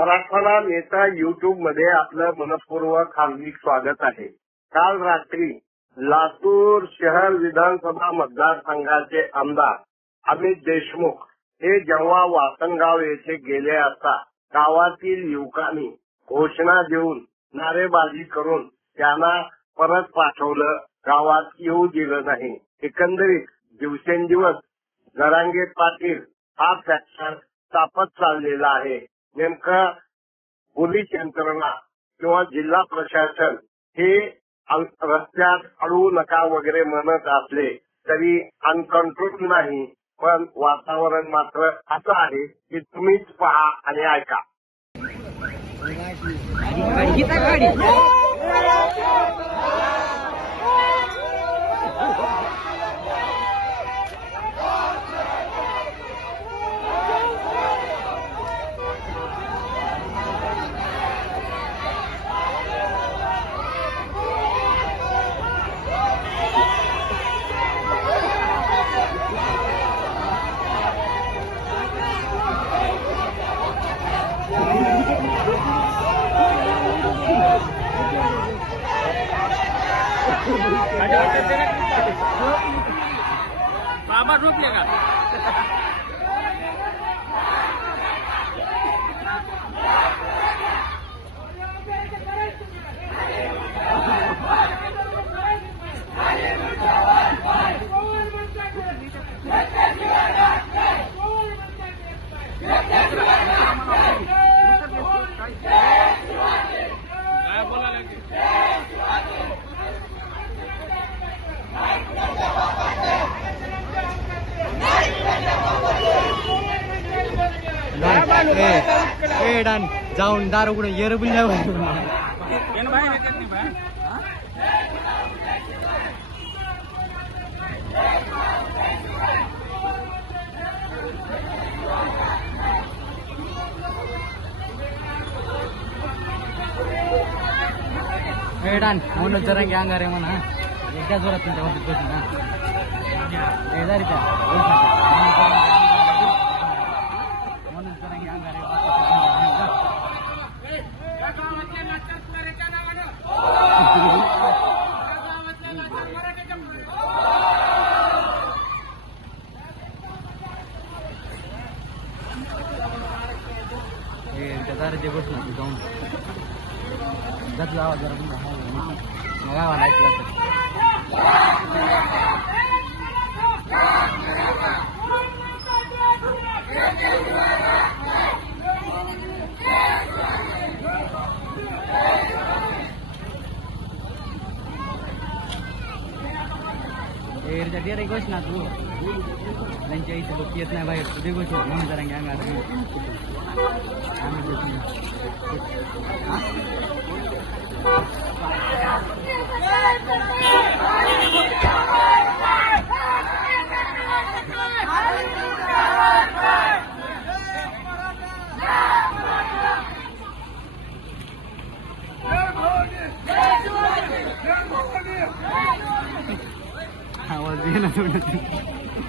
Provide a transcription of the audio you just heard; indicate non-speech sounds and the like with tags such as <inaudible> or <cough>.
मराठवाडा नेता युट्यूबमध्ये आपलं मनपूर्वक हार्दिक स्वागत आहे. काल रात्री लातूर शहर विधानसभा मतदारसंघाचे आमदार अमित देशमुख हे जेव्हा वासनगाव येथे गेले असता गावातील युवकांनी घोषणा देऊन नारेबाजी करून त्यांना परत पाठवलं गावात येऊ दिलं नाही. एकंदरीत दिवसेंदिवस जरांगे पाटील हा फॅक्शन तापत चाललेला आहे. नेमकं पोलीस यंत्रणा किंवा जिल्हा प्रशासन हे रस्त्यात अडवू नका वगैरे म्हणत असले तरी अनकंट्रोल नाही पण वातावरण मात्र असं आहे की तुम्हीच पहा आणि ऐका. बाबा रोकले का पेड आणि जाऊन दार पण येरबुल पेडान म्हणून जरा गँग अरे म्हणा. एकदा जोरात तुमच्या बाबतीत ना. ए त्या दाराचे तू जाऊन. गजला आवाज जरा पुन्हा ऐकला एरच्या डेरे गोष्ट ना तू. त्यांच्या इथे लोक येत नाही बाहेर. तुझे गोष्ट म्हणून जरा अंगार आम्ही बसून <laughs> आवाज येणार